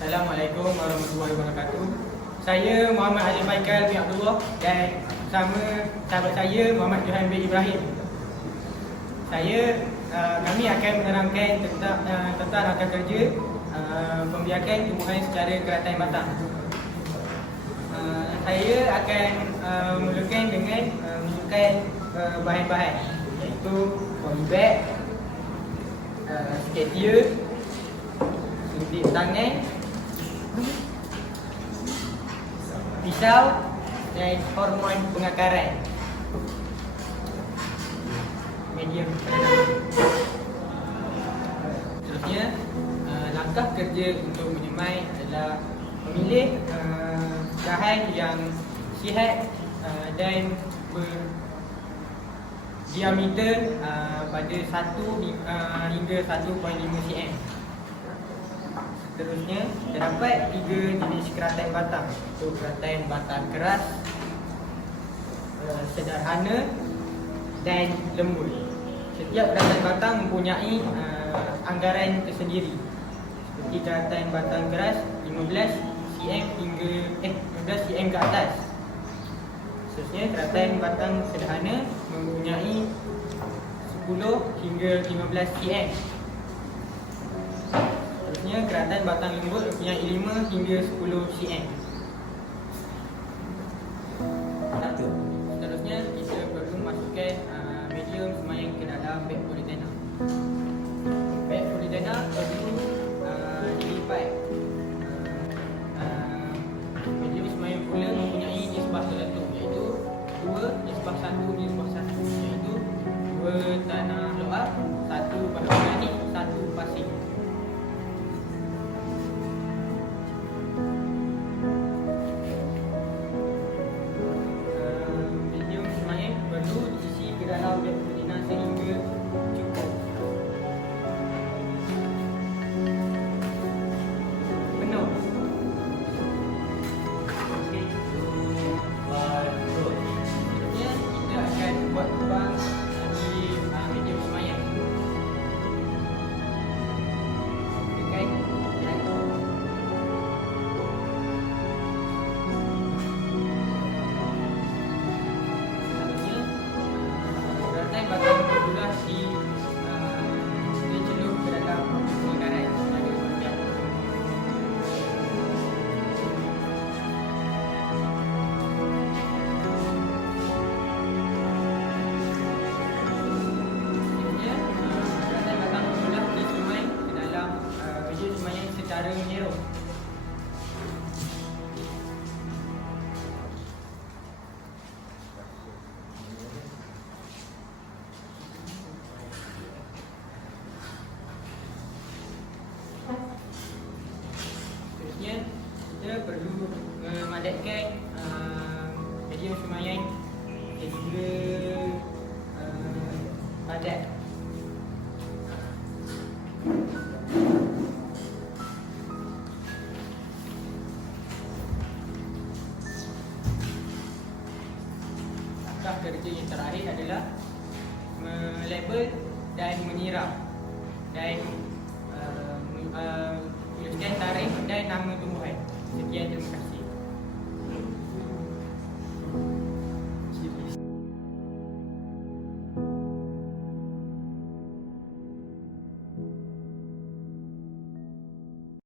Assalamualaikum warahmatullahi wabarakatuh. Saya Muhammad Haji Faikal bin Abdullah dan bersama sahabat saya Muhammad Johan bin Ibrahim. Kami akan menerangkan tentang rakan kerja pembiakan tumbuhan secara gerakan batang. Saya akan mulakan dengan menunjukkan bahan-bahan, iaitu polybag, skatia, suntik tangan, pisau dan hormon pengakaran medium. Seterusnya, langkah kerja untuk menyemai adalah memilih bahan yang sihat dan berdiameter pada 1 hingga 1.5 cm. Seterusnya, terdapat 3 jenis keratan batang, iaitu keratan batang keras, sederhana dan lembut. Setiap keratan batang mempunyai anggaran tersendiri. Seperti keratan batang keras 15 cm ke atas. Seterusnya, keratan batang sederhana mempunyai 10 hingga 15 cm. Seterusnya, keratan batang lembut mempunyai 5 hingga 10 cm. Seterusnya, kita perlu masukkan medium semayang ke dalam beg polyethylene. Beg polyethylene perlu dilipat. Medium semayang pula mempunyai nisbah tertentu, iaitu 2 nisbah 1 nisbah 1, iaitu 2 tanah loam, 1 batu organik, 1 pasir. Medium semayang perlu diisi ke dalam beg polyethylene sehingga cukup. Penuh. Seterusnya, kita akan buat lubang di medium semayang. Tekan dan seterusnya, keratan batang bertulah dicelup ke dalam pengakaran sebagai pembiak. Seterusnya, keratan batang bertulah disumai ke dalam medium semayang secara menyerup. Seterusnya, kita perlu memadatkan medium semayang sehingga padat. Langkah kerja yang terakhir adalah melabel dan menyiram dan tuliskan tarikh dan nama tumbuhan. Sekian, terima kasih.